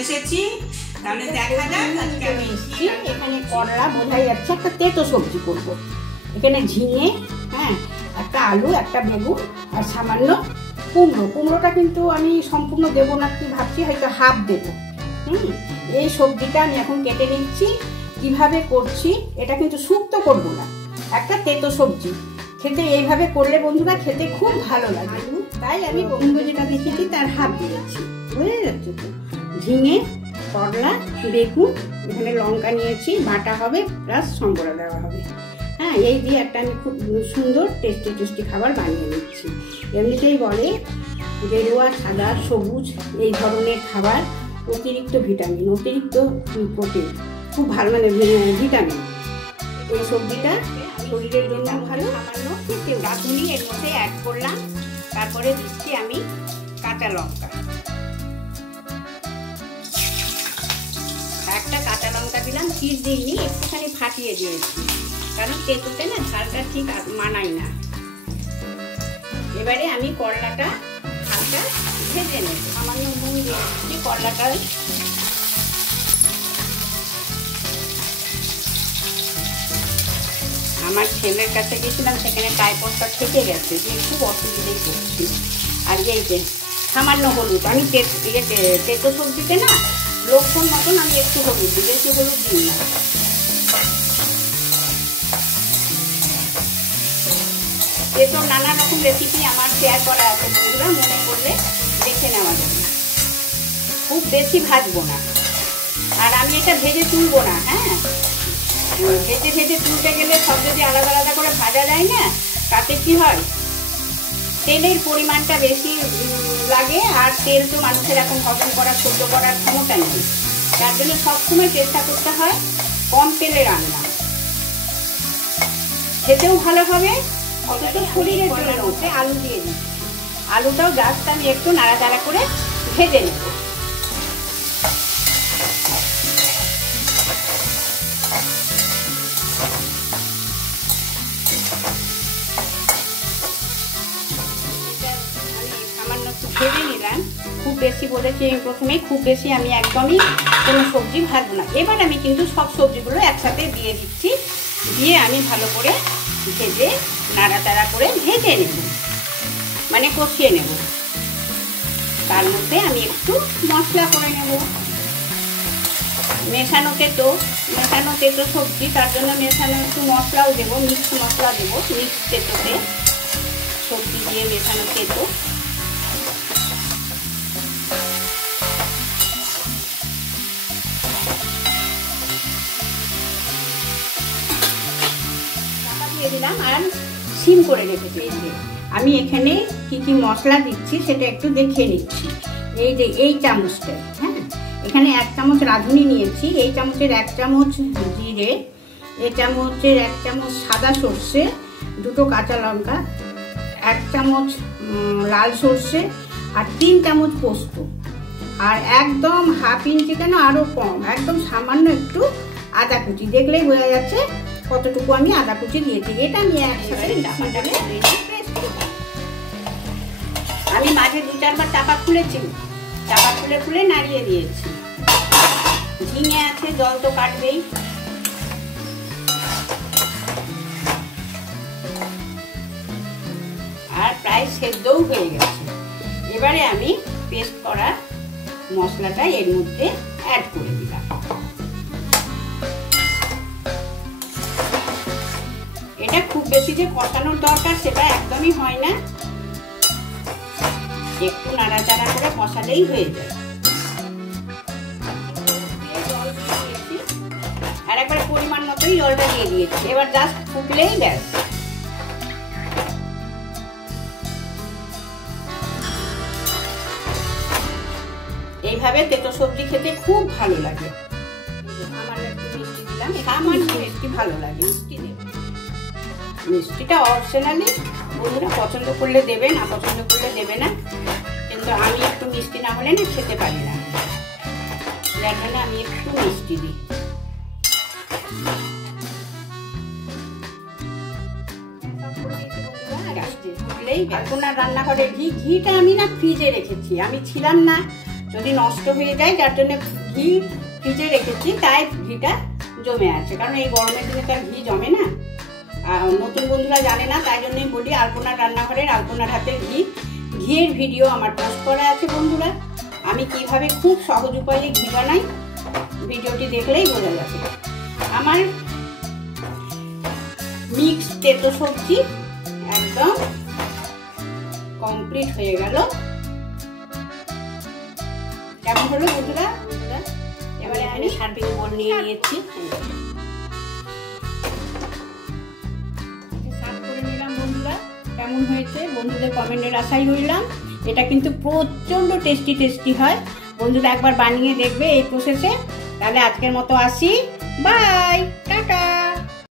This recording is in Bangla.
এসেছি, তাহলে দেখা যাক আজকে আমি এখানে করলা বোঝাই যাচ্ছে একটা তেতো সবজি করব। এখানে ঝিঙে, হ্যাঁ, একটা আলু, একটা বেগুন আর সামান্য কুমড়ো। কুমড়োটা কিন্তু আমি সম্পূর্ণ দেবো না, কি ভাবছি হয়তো হাফ দেবো। এই সবজিটা আমি এখন কেটে নিচ্ছি। কিভাবে করছি, এটা কিন্তু শুক্তো করবো না, একটা তেতো সবজি। খেতে এইভাবে করলে বন্ধুরা খেতে খুব ভালো লাগে। তাই আমি বন্ধু যেটা দেখেছি তার হাফ দিয়েছি, বুঝে যাচ্ছে তো। ঝিঙে, করলা, বেগুন, এখানে লঙ্কা নিয়েছি, বাটা হবে প্লাস সম্বরা দেওয়া হবে। হ্যাঁ, এই দিয়ে একটা আমি খুব সুন্দর টেস্টি খাবার বানিয়ে নিচ্ছি। এমনিতেই বলে গেরুয়া, সাদা, সবুজ এই ধরনের খাবার অতিরিক্ত ভিটামিন, অতিরিক্ত প্রোটিন, খুব ভালো, মানে ভিটামিন। এই সবজিটা শরীরের জন্য ভালো। সামান্য রাঁধুনি এর মধ্যে অ্যাড করলাম। তারপরে দিচ্ছি আমি কাঁচা লঙ্কা, একটা কাঁচা লঙ্কা দিলাম, চির দিইনি, একটুখানি ফাটিয়ে দিয়েছি, কারণ তেঁতুতে না ঝালটা ঠিক মানায় না। এবারে আমি করলাটা হালকা ভেজে নেব, সামান্য নুন দিয়ে দিচ্ছি। করলাটা আমার ছেলের কাছে গেছিলাম, সেখানে টাইপটা থেকে গেছে, যে খুব অসুবিধাই করছি। আর এই যে সামান্য হলুদ, আমি তেতো সবজিতে না লক্ষণ মতন আমি একটু হলুদ দিই, বেশি হলুদ দিই না। তেতো নানা রকম রেসিপি আমার শেয়ার করা আছে বন্ধুরা, মনে করলে দেখে নেওয়া যাবে। খুব বেশি ভাজবো না, আর আমি এটা ভেজে তুলবো না। হ্যাঁ, ভেজে তুলতে গেলে সব যদি আলাদা আলাদা করে ভাজা যায় না, তাতে কি হয়, তেলের পরিমাণটা বেশি লাগে। আর তেল তো মানুষের এখন হজম করার, সহ্য করার ক্ষমতা নেই। তার জন্য সবসময় চেষ্টা করতে হয় কম তেলে রান্না, খেতেও ভালো হবে, অথচ শরীরের জন্য। আলু দিয়ে দিচ্ছি, আলুটাও জাস্ট আমি একটু নাড়াচাড়া করে ভেজে নেব। সামান্য একটু ভেজে নিলাম, খুব বেশি বলেছি আমি প্রথমে, খুব বেশি আমি একদমই কোনো সবজি ভাজবো না। এবার আমি কিন্তু সব সবজিগুলো একসাথে দিয়ে দিচ্ছি, দিয়ে আমি ভালো করে ভেজে নাড়াচাড়া করে ভেজে নেব, মানে কষিয়ে নেব। তার মধ্যে আমি একটু মশলা করে নেব। মেশানো তেতো সবজি, তার জন্য মেশানো একটু মশলাও দেবো, মিক্স মশলা দেবো। মিক্স তেতোতে সবজি দিয়ে মেশানো তেতো। দিয়ে দিলাম আর সিম করে রেখেছি। আমি এখানে কি কি মশলা দিচ্ছি সেটা একটু দেখিয়ে নিচ্ছি। এই যে এই চামচটা, হ্যাঁ, এখানে 1 চামচ রাঁধুনি নিয়েছি, এই চামচের 1 চামচ জিরে, এই চামচের 1 চামচ সাদা সর্ষে, 2টো কাঁচা লঙ্কা, 1 চামচ লাল সর্ষে আর 3 চামচ পোস্ত, আর একদম হাফ ইঞ্চি কেন আরও কম, একদম সামান্য একটু আদা কুচি। দেখলেই বোঝা যাচ্ছে কতটুকু আমি আদা কুচি দিয়েছি। এটা আমি একসাথে আমি মাঝে 2-4 বার চাপা খুলেছি, চাপা খুলে নাড়িয়ে দিয়েছি। ঝিঙে আছে, জল তো কাটবেই। আর প্রায় সেদ্ধও হয়ে গেছে। এবারে আমি পেস্ট করা মশলাটা এর মধ্যে অ্যাড করে দিলাম। এটা খুব বেশি যে কষানোর দরকার সেটা একদমই হয় না, একটু নাড়াচাড়া করে কষালেই হয়ে যায়। আর একবার পরিমাণ মতোই জলটা দিয়ে দিয়েছি, এবার জাস্ট ফুটলেই ব্যাস। এইভাবে তেতো সবজি খেতে খুব ভালো লাগে। আমার একটু মিষ্টি দিলাম, আমার মিষ্টি ভালো লাগে, মিষ্টি দেব। মিষ্টিটা অপশনালি, বন্ধুরা পছন্দ করলে দেবে, না পছন্দ করলে দেবে না, কিন্তু আমি একটু মিষ্টি না হলে না খেতে পারি না, যার জন্য আমি একটু মিষ্টি দিই। এখন আর রান্নাঘরে ঘিটা আমি না ফ্রিজে রেখেছি, আমি ছিলাম না, যদি নষ্ট হয়ে যায়, যার জন্য ঘি ফ্রিজে রেখেছি, তাই ঘিটা জমে আছে। কারণ এই গরমের দিনে তার ঘি জমে না। আর নতুন বন্ধুরা জানে না, তাই জন্যই বলি আলপনার রান্নাঘরের আলপনার হাতের ঘিয়ের ভিডিও আমার পোস্ট করা আছে বন্ধুরা। আমি কিভাবে খুব সহজ উপায়ে ঘি বানাই, ভিডিওটি দেখলেই বোঝা যাবে। আমার মিক্স তেতো সবজি একদম কমপ্লিট হয়ে গেল। কেমন হলো বন্ধুরা? এবারে আমি সার্ভিং বোল নিয়ে নিয়েছি, সার্ভ করে নিলাম বন্ধুরা। কেমন হয়েছে বন্ধুদের কমেন্টের আশাই রইলাম। এটা কিন্তু প্রচণ্ড টেস্টি হয় বন্ধুরা, একবার বানিয়ে দেখবে এই প্রসেসে। তাহলে আজকের মতো আসি, বাই।